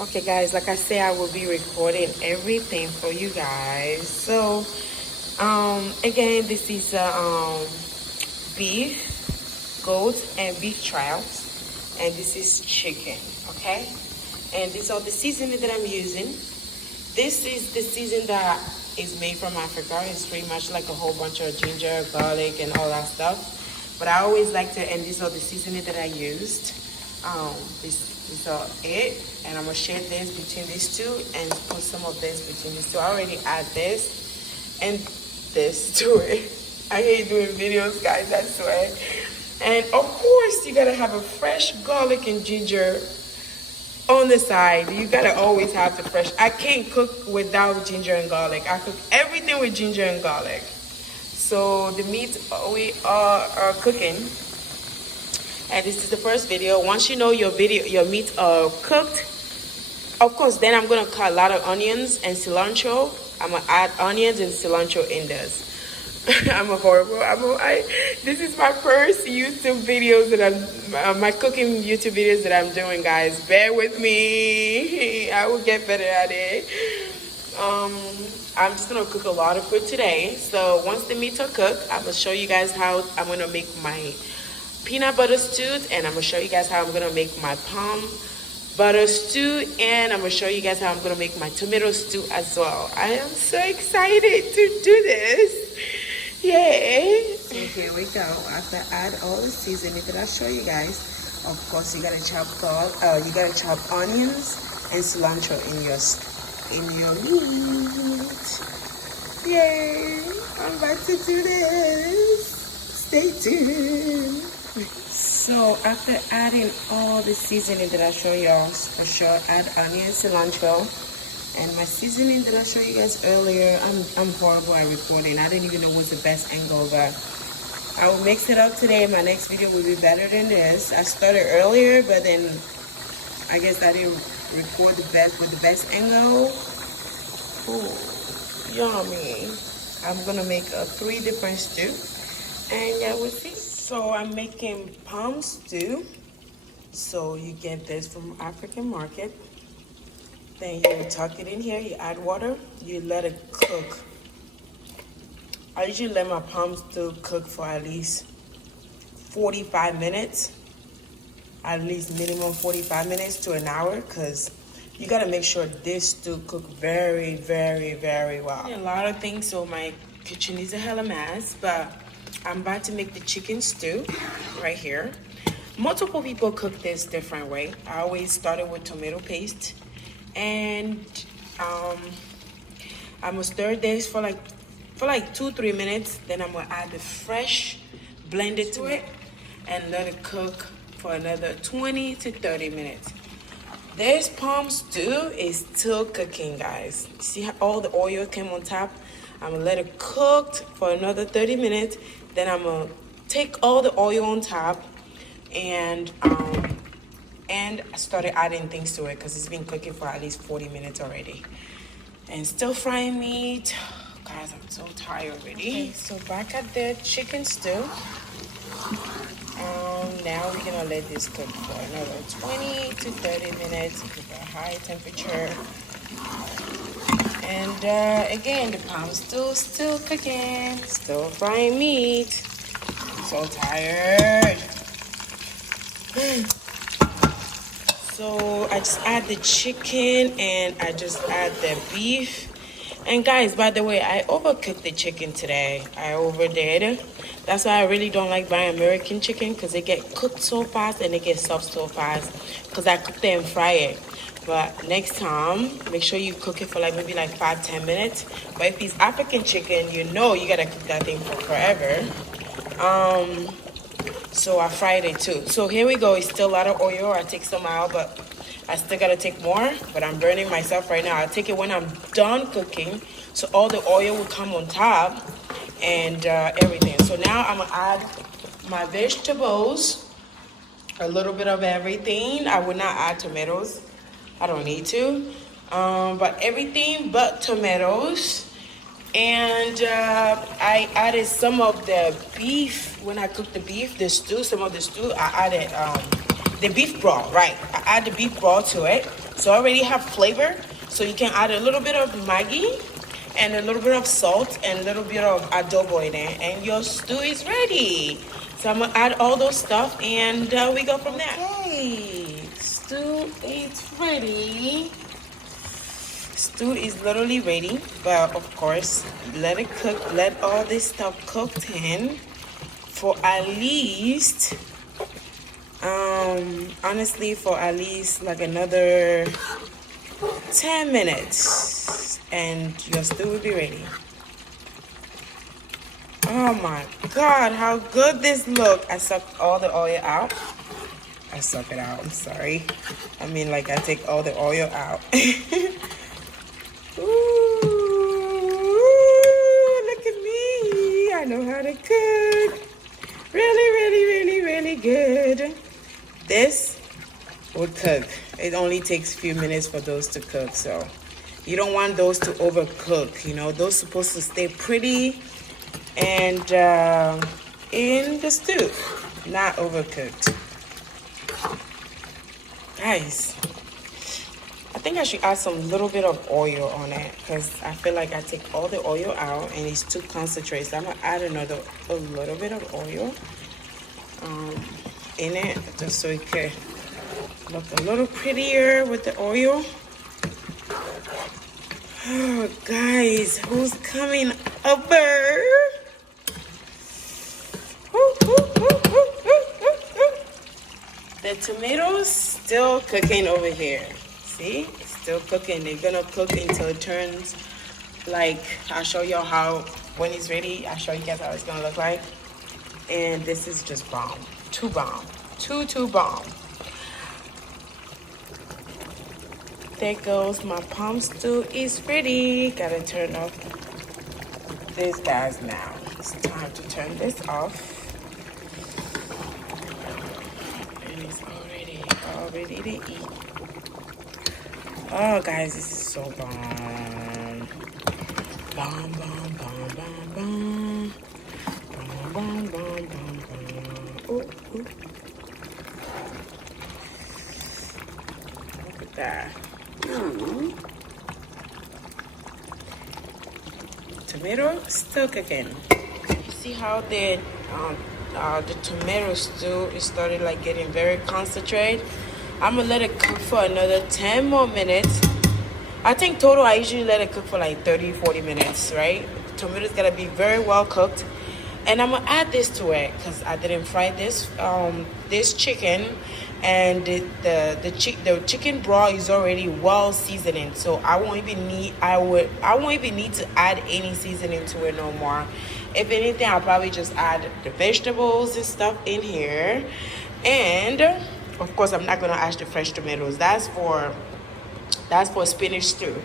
Okay guys, like I say, I will be recording everything for you guys. So again, this is beef, goat and beef trouts, and this is chicken. Okay, and these are the seasoning that I'm using. This is the season that is made from Africa. It's pretty much like a whole bunch of ginger, garlic, and all that stuff. But I always like to, and these are the seasoning that I used. These are it, and I'm gonna share this between these two and put some of this between these two. I already add this and this to it. I hate doing videos, guys, I swear. And of course, you gotta have a fresh garlic and ginger on the side. You gotta always have the fresh. I can't cook without ginger and garlic. I cook everything with ginger and garlic. So the meat we are cooking, and this is the first video. Once you know your meat are cooked, of course, then I'm gonna cut a lot of onions and cilantro. I'm gonna add onions and cilantro in this. I'm a horrible. This is my first YouTube videos that I'm my cooking YouTube videos that I'm doing, guys. Bear with me. I will get better at it. I'm just gonna cook a lot of food today. So once the meats are cooked, I'm gonna show you guys how I'm gonna make my peanut butter stew, and I'm gonna show you guys how I'm gonna make my palm butter stew, and I'm gonna show you guys how I'm gonna make my tomato stew as well. I am so excited to do this. Yay! So here we go. After I add all the seasoning that I show you guys, of course you gotta chop you gotta chop onions and cilantro in your meat. Yay! I'm about to do this. Stay tuned. So after adding all the seasoning that I show y'all, for sure add onion, cilantro, and my seasoning that I showed you guys earlier. I'm horrible at recording. I didn't even know what's the best angle, but I will mix it up today. My next video will be better than this. I started earlier, but then I guess I didn't record the best with the best angle. Ooh, yummy. I'm gonna make 3 different stew, and yeah, we'll see. So I'm making palm stew. So you get this from African market. Then you tuck it in here, you add water, you let it cook. I usually let my palm stew cook for at least 45 minutes. At least minimum 45 minutes to an hour, because you gotta make sure this stew cook very, very, very well. A lot of things, so my kitchen is a hella mess, but I'm about to make the chicken stew right here. Multiple people cook this different way. I always started with tomato paste, and I'm gonna stir this for like 2-3 minutes. Then I'm gonna add the fresh blended to it and let it cook for another 20 to 30 minutes. This palm stew is still cooking, guys. See how all the oil came on top? I'm gonna let it cook for another 30 minutes. Then I'm gonna take all the oil on top and I started adding things to it because it's been cooking for at least 40 minutes already. And still frying meat. Guys, I'm so tired already. Okay, so back at the chicken stew. Now we're gonna let this cook for another 20 to 30 minutes with a high temperature. And again, the palm stew still cooking, still frying meat. I'm so tired. So I just add the chicken and I just add the beef. And guys, by the way, I overcooked the chicken today. I overdid. That's why I really don't like buying American chicken, because they get cooked so fast and they get soft so fast, because I cook them and fry it. But next time, make sure you cook it for maybe 5-10 minutes. But if it's African chicken, you know you gotta cook that thing for forever. So I fried it too. So here we go. It's still a lot of oil. I take some out, but I still gotta take more. But I'm burning myself right now. I'll take it when I'm done cooking, so all the oil will come on top and everything. So now I'm gonna add my vegetables, a little bit of everything. I would not add tomatoes. I don't need to. But everything but tomatoes. And I added some of the beef. When I cooked the beef, the stew, some of the stew, I added the beef broth, right? I add the beef broth to it. So I already have flavor. So you can add a little bit of Maggi and a little bit of salt and a little bit of adobo in it, and your stew is ready. So I'm gonna add all those stuff, and we go from there. Okay, stew is ready. Stew is literally ready, but of course, let it cook. Let all this stuff cooked in for at least, honestly, for at least like another 10 minutes, and your stew will be ready. Oh my God, how good this look. I sucked all the oil out. I suck it out, I'm sorry. I mean, like, I take all the oil out. Ooh, look at me. I know how to cook. Really good. This would cook. It only takes a few minutes for those to cook, so you don't want those to overcook. You know, those supposed to stay pretty and in the stew, not overcooked. Guys, I think I should add some little bit of oil on it, because I feel like I take all the oil out and it's too concentrated. So I'm gonna add a little bit of oil in it, just so it could look a little prettier with the oil. Oh, guys, who's coming over? The tomatoes still cooking over here. See, it's still cooking. They're gonna cook until it turns like, I'll show y'all how, when it's ready, I'll show you guys how it's gonna look like. And this is just bomb. Too bomb. Too bomb. There goes my palm stew is ready. Gotta turn off these guys now. It's time to turn this off. And it's all ready to eat. Oh, guys, this is so bomb. Bomb. Ooh. Look at that. Tomato still cooking. You see how the tomato stew is started like getting very concentrated. I'm gonna let it cook for another 10 more minutes. I think total I usually let it cook for like 30-40 minutes, right? Tomatoes gotta be very well cooked. And I'm gonna add this to it because I didn't fry this this chicken, and the chicken broth is already well seasoned, so I won't even need to add any seasoning to it no more. If anything, I'll probably just add the vegetables and stuff in here, and of course I'm not gonna add the fresh tomatoes. That's for spinach stew.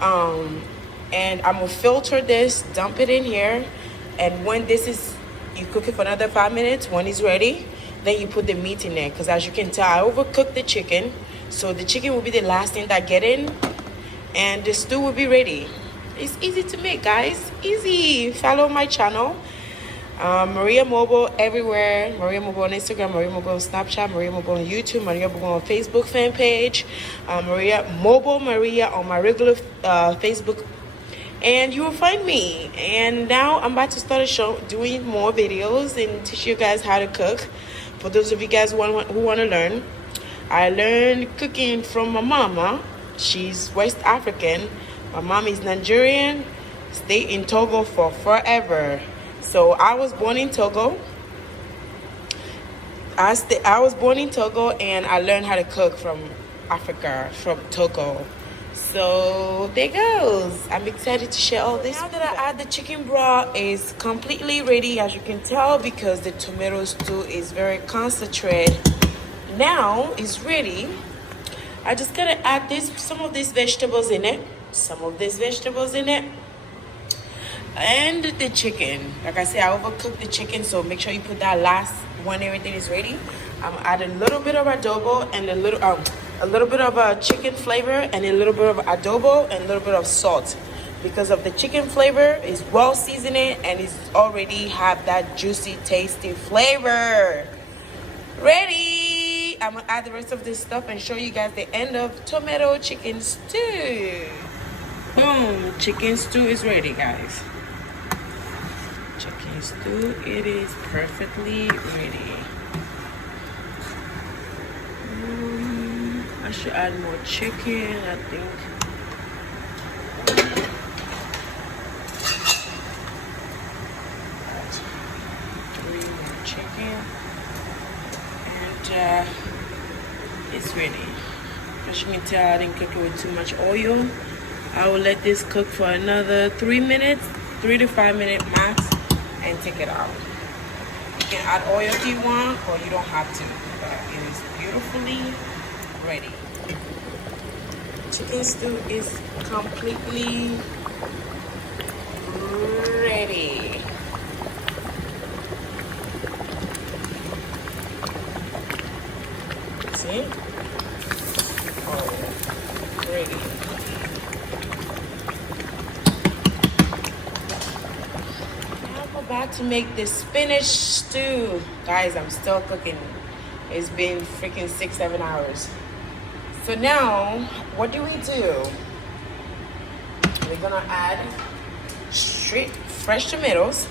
And I'm gonna filter this, dump it in here. And when you cook it for another 5 minutes, when it's ready, then you put the meat in there. Because as you can tell, I overcooked the chicken. So the chicken will be the last thing that get in. And the stew will be ready. It's easy to make, guys. Easy. Follow my channel. Mariamobil everywhere. Mariamobil on Instagram, Mariamobil on Snapchat, Mariamobil on YouTube, Mariamobil on Facebook fan page. Maria on my regular Facebook. And you will find me. And now I'm about to start doing more videos and teach you guys how to cook. For those of you guys who want to learn, I learned cooking from my mama. She's West African. My mom is Nigerian. Stayed in Togo for forever. So I was born in Togo. I was born in Togo, and I learned how to cook from Africa, from Togo. So there goes. I'm excited to share all this. Now that I add the chicken broth, is completely ready, as you can tell, because the tomato stew is very concentrated. Now it's ready. I just gotta add some of these vegetables in it. And the chicken. Like I said, I overcooked the chicken, so make sure you put that last when everything is ready. I'm gonna add a little bit of adobo and a little bit of chicken flavor, and a little bit of adobo and a little bit of salt, because of the chicken flavor is well seasoned and it's already have that juicy, tasty flavor. Ready? I'm gonna add the rest of this stuff and show you guys the end of tomato chicken stew. Boom, chicken stew is ready, guys. Chicken stew, it is perfectly ready. I should add more chicken, I think. Add 3 more chicken. And it's ready. As you can tell, I didn't cook it with too much oil. I will let this cook for another 3 minutes, 3 to 5 minute max, and take it out. You can add oil if you want, or you don't have to. But it is beautifully ready. Chicken stew is completely ready. See? Oh, ready. Now I'm about to make the spinach stew. Guys, I'm still cooking. It's been freaking 6-7 hours. So now, what do? We're gonna add straight fresh tomatoes.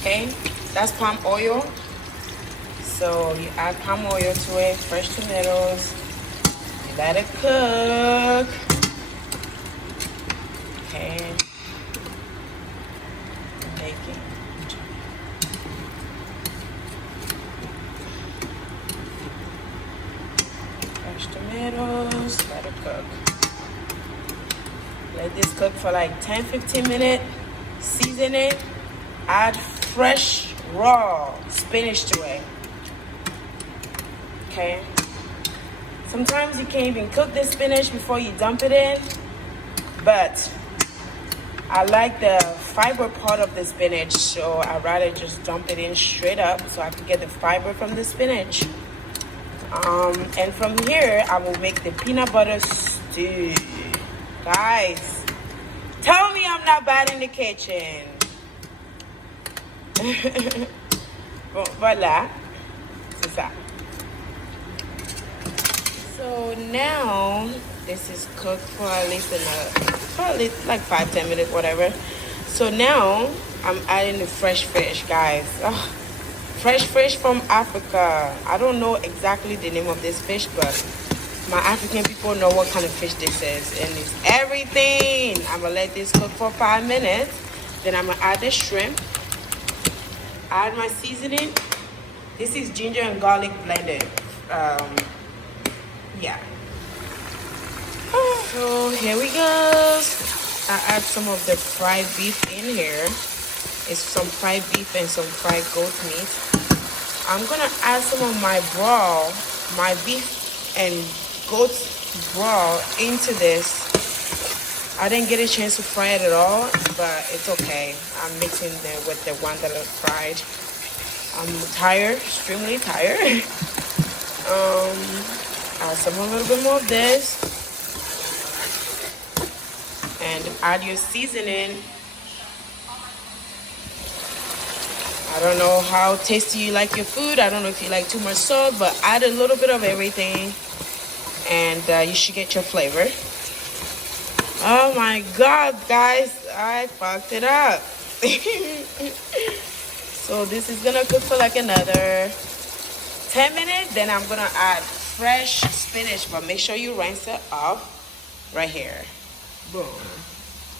Okay, that's palm oil. So you add palm oil to it, fresh tomatoes. You let it cook. Okay. Making. Fresh tomatoes, let it cook. Let this cook for like 10-15 minutes. Season it. Add fresh raw spinach to it. Okay. Sometimes you can't even cook the spinach before you dump it in, but I like the fiber part of the spinach, so I'd rather just dump it in straight up so I can get the fiber from the spinach. And from here, I will make the peanut butter stew. Guys, tell me I'm not bad in the kitchen. Voila. C'est ça. So now this is cooked for at least probably like 5-10 minutes, whatever. So now I'm adding the fresh fish, guys. Ugh. Fresh fish from Africa. I don't know exactly the name of this fish, but my African people know what kind of fish this is, and it's everything. I'm gonna let this cook for 5 minutes. Then I'm gonna add the shrimp. Add my seasoning. This is ginger and garlic blended. Yeah. So here we go. I add some of the fried beef in here. It's some fried beef and some fried goat meat. I'm gonna add some of my beef and goat broth into this. I didn't get a chance to fry it at all, but it's okay. I'm mixing it with the one that I fried. I'm tired, extremely tired. Add a little bit more of this. And add your seasoning. I don't know how tasty you like your food. I don't know if you like too much salt, but add a little bit of everything. And you should get your flavor. Oh my God, guys, I fucked it up. So this is gonna cook for like another 10 minutes. Then I'm gonna add fresh spinach, but make sure you rinse it off right here. Boom.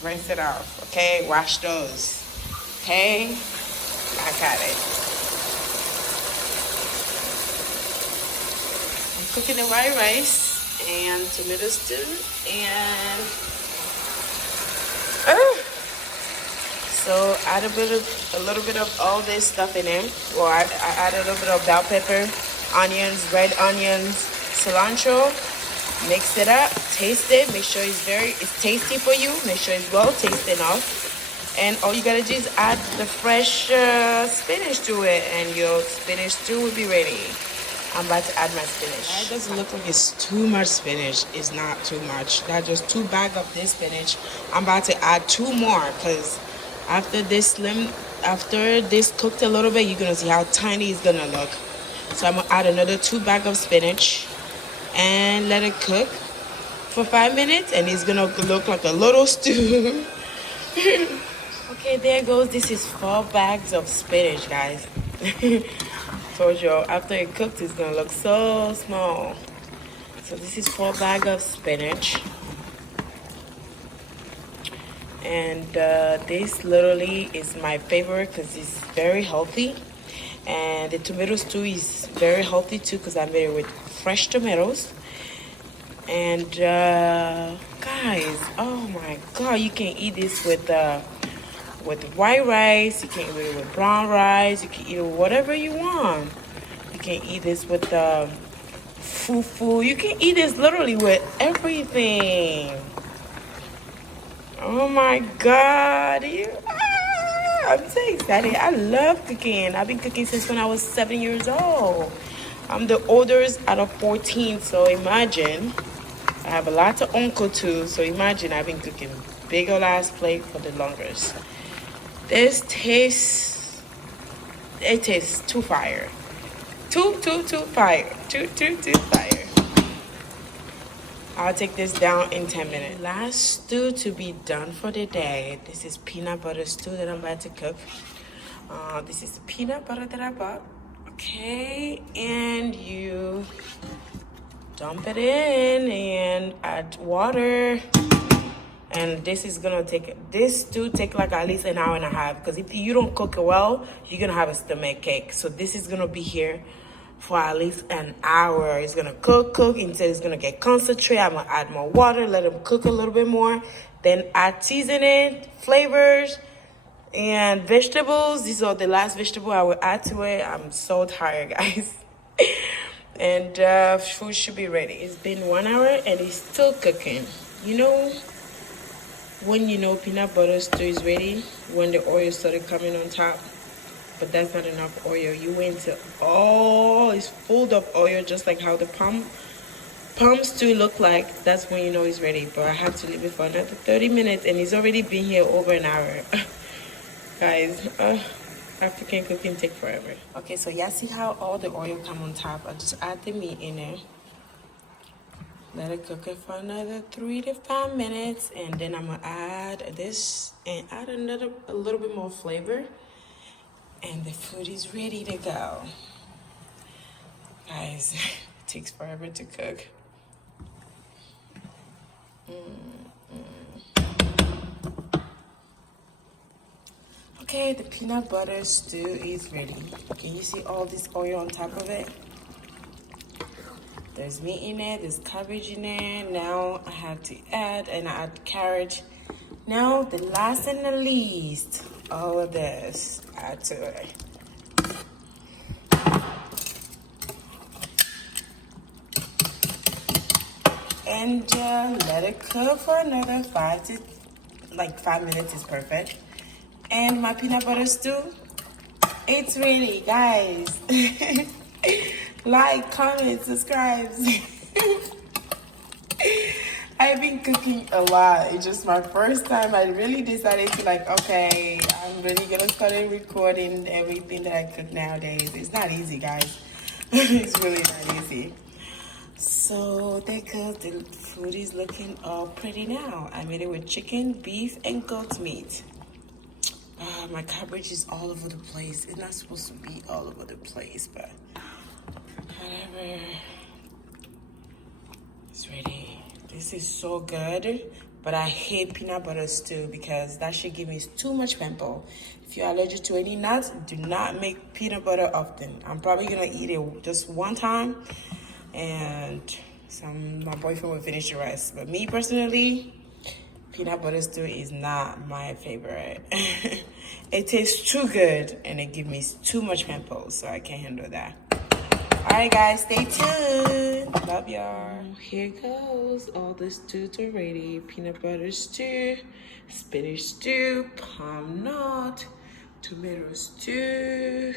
Rinse it off, okay? Wash those, okay? I got it. I'm cooking the white rice and tomato stew and so add a little bit of all this stuff in there. Well, I add a little bit of bell pepper, onions, red onions, cilantro. Mix it up, taste it, make sure it's tasty for you, make sure it's well tasted enough. And all you gotta do is add the fresh spinach to it, and your spinach stew will be ready. I'm about to add my spinach. It doesn't look like it's too much spinach. It's not too much. That's just 2 bags of this spinach. I'm about to add 2 more because after this cooked a little bit, you're gonna see how tiny it's gonna look. So I'm gonna add another 2 bags of spinach and let it cook for 5 minutes, and it's gonna look like a little stew. Okay, there goes. This is 4 bags of spinach, guys. Told you after it cooks, it's gonna look so small. So this is 4 bags of spinach, and this literally is my favorite because it's very healthy. And the tomato stew is very healthy too because I made it with fresh tomatoes. And guys, oh my god, you can eat this with white rice, you can eat it with brown rice, you can eat it with whatever you want. You can eat this with fufu. You can eat this literally with everything. Oh my god, I'm so excited. I love cooking. I've been cooking since when I was 7 years old. I'm the oldest out of 14, so imagine. I have a lot of uncle too, so imagine I've been cooking big old ass plate for the longest. It tastes too fire. Too fire. Too fire. I'll take this down in 10 minutes. Last stew to be done for the day. This is peanut butter stew that I'm about to cook. This is the peanut butter that I bought. Okay, and you dump it in and add water. And this is gonna this stew take like at least an hour and a half, because if you don't cook it well, you're gonna have a stomach ache. So this is gonna be here for at least an hour. It's gonna cook until it's gonna get concentrate. I'm gonna add more water, let them cook a little bit more, then add seasoning, flavors, and vegetables. These are the last vegetable I will add to it. I'm so tired, guys. And food should be ready. It's been 1 hour and it's still cooking. You know when you know peanut butter stew is ready? When the oil started coming on top. But that's not enough oil. You went to it's full of oil, just like how the palm stew look like. That's when you know it's ready. But I have to leave it for another 30 minutes, and it's already been here over an hour. Guys, African cooking take forever. Okay, so y'all see how all the oil come on top? I just add the meat in there. Let it cook it for another 3 to 5 minutes, and then I'm gonna add this and add a little bit more flavor. And the food is ready to go. Guys, it takes forever to cook. Okay, the peanut butter stew is ready. Can you see all this oil on top of it? There's meat in there, there's cabbage in there. Now I have to add carrot. Now the last and the least, all of this, add to it. And let it cook for another 5 minutes is perfect. And my peanut butter stew, it's ready, guys. Like, comment, subscribe. I've been cooking a lot. It's just my first time. I really decided to okay, I'm really gonna start recording everything that I cook nowadays. It's not easy, guys. It's really not easy. So there goes. The food is looking all pretty now. I made it with chicken, beef, and goat meat. My cabbage is all over the place. It's not supposed to be all over the place, but whatever. It's ready. This is so good, but I hate peanut butter stew because that should give me too much pimple. If you're allergic to any nuts, do not make peanut butter often. I'm probably gonna eat it just one time, and my boyfriend will finish the rest. But me personally, peanut butter stew is not my favorite. It tastes too good, and it gives me too much pimples, so I can't handle that. Alright guys, stay tuned. Love y'all. Here goes. All the stews are ready. Peanut butter stew, spinach stew, palm nut, tomato stew.